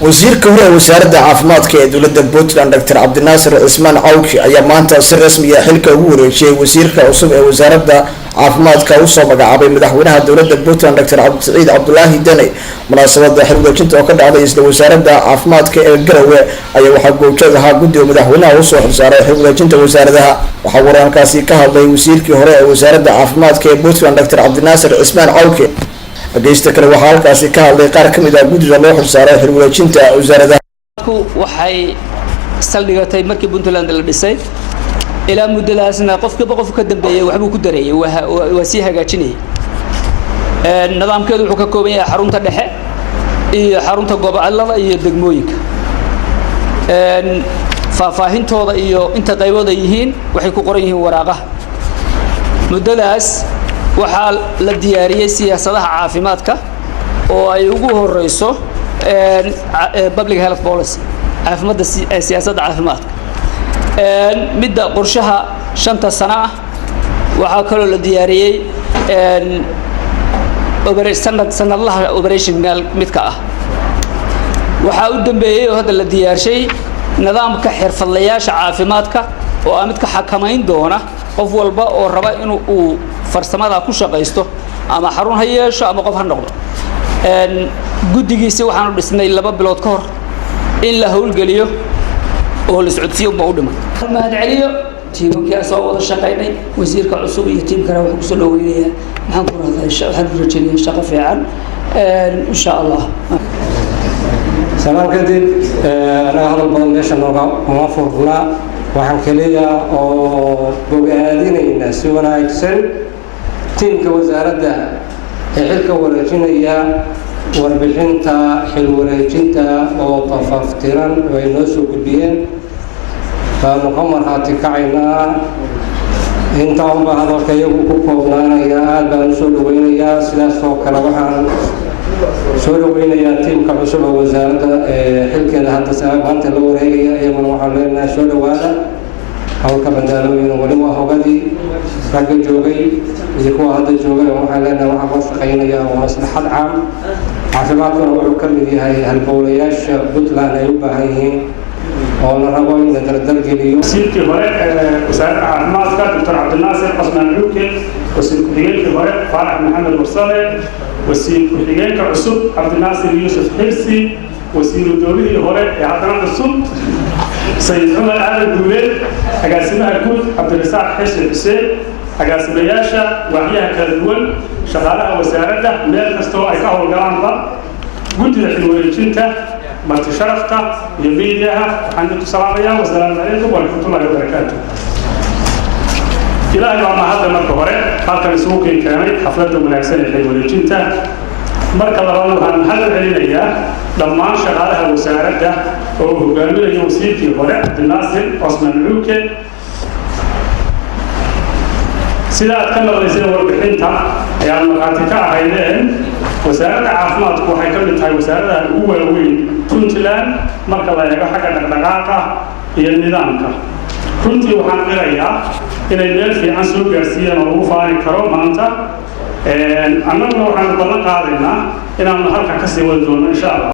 wasiirka hore wasaaradda caafimaadka ee dowladda Puntland Dr. Cabdinaasir Cismaan Cawki ayaa maanta si rasmi ah xilka ugu wareejiyay wasiirka cusub ee wasaaradda caafimaadka uu soo magacaabay madaxweynaha dowladda Puntland Dr. Saciid Cabdullaahi Dane. munaasabadda xil wareejinta oo ka dhacday isla wasaaradda caafimaadka ee Garowe ayaa waxaa goobjoog ahaa guddiga madaxweynaha uu soo xilsaaray xil wareejinta wasaaradaha. waxaa wararkaasi ka hadlay wasiirkii hore ee wasaaradda caafimaadka ee Puntland Dr. Cabdinaasir Cismaan Cawki. ageysta kale waxaa halkaasi ka hadlay qaar ka mid ah guddiga loo xilsaaray xil wareejinta wasaaradaha. waxay saldhigatay markii Puntland la dhisay ilaa muddadaasna qofka ka dambeeyay waxbuu ku dareeyay waa si hagaajinay nidaamkeedu wuxuu ka kooban yahay xarunta dhexe iyo xarunta gobolada iyo degmooyinka faahfaahintooda iyo inta qaybooda yihiin waxay ku qoran yihiin waraaqaha. muddadaas waxaa la diyaariyay siyaasadaha caafimaadka oo ay ugu horeyso public health policy caafimaadka siyaasadda caafimaadka midda qorshaha 5 sano ah. waxaa kaloo la diyaariyay sanadlaha operational midka ah. waxaa u dambeeyay oo hadda la diyaarshay nidaamka xirfadlayaasha caafimaadka oo ah mid ka xakamayn doona qof walba oo raba inuu farsamada ku shaqeysto ama xarun ha yeesho ama qof ha noqdo. guddigiisa waxaanu dhisnay 2 bilood ka hor in la howlgeliyo oo la socodsiyo u dhimay. mahad celiyo tiimka soo wada shaqeynay wasiirka cusub iyo tiimkana wuxuu ku soo dhaweeyay maxaan ku raadayay waxaan rajaynayaa shaqo fiican insha Allah. salaam kadib ana hadal badan meesha nooga ma furna waxaan kaliya oo bogaadinayna si wanaagsan tiimka wasaaradda ee xilka wareejinaya warbixinta xil wareejinta oo tafaftiran way noo soo gudbiyeen taanu ka marhaati kacaynaa inta u baahdo kayagu ku koobnaanaya aad baan soo dhaweynayaa sidaas oo kale waxaan soo dhaweynayaa tiimka cusub ee wasaaradda xilkeeda hadda maanta la wareegaya iyaguna waxaan leenahay soo dhawaada hawlka bandaalooyin wali waa hogadii ragga joogay iyo kuwa hadda joogay waxaan leenahay waxaan ka shaqeynaya maslaxad caam caafimaadkuna wuxuu ka mid yahay halbowlayaasha Puntland ay u baahan yihiin oo la rabo in la dardar geliyo. wasiirkii hore wasaaradda caafimaadka Dr. Cabdinaasir Cismaan Cawki, wasiir ku-xigeenkii hore Faarax Maxamed Mursale, wasiir ku-xigeenka cusub Cabdinaasir Yuusuf Xirsi, wasiiru dowladii hore ee haddana cusub Sayid Cumar Aadan Guuleed, agaasimaha guud Cabdirasaaq Xirsi Xuseen, agaasimayaasha waaxyaha kala duwan shaqaalaha wasaaradda meel kastoo ay ka howlgalaanba guddiga xil wareejinta marti sharafta iyo miidiyaha waxaan ku salaamayaa wasalaamu calaykum waraxmatullaahi wabarakaatuh. ilaahay baa mahadda marka hore halkan isugu keenay xafladda wanaagsan ee xil wareejinta. marka labaad waxaan mahad celinayaa dhammaan shaqaalaha wasaaradda oo hogaaminaya wasiirkii hore Cabdinaasir Cismaan Cawki. sida aad ka maqlayseen warbixinta ayaan markhaati ka ahaydeen wasaaradda caafimaadku waxay ka mid tahay wasaaradaha ugu waaweyn Puntland marka la eego xagga dhaqdhaqaaqa iyo nidaamka. runtii waxaan qirayaa inay meel fiican soo gaarsiiyeen oo lagu faani karo maanta. annaguna waxaan ballan qaadaynaa inaanu halkan ka sii wadi doono insha Allah.